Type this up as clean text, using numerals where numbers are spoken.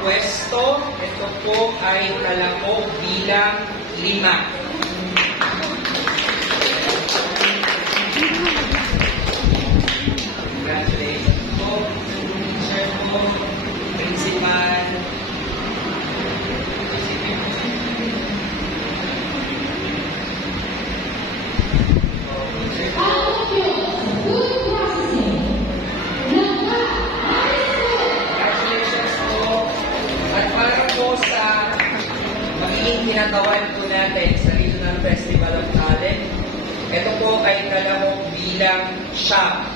pwesto. Ito po ay kalahok bilang 5. Congratulations po, teacher po, principal. Tinatawag po natin sa Regional Festival of Talent. Ito po ay kalahok bilang 9.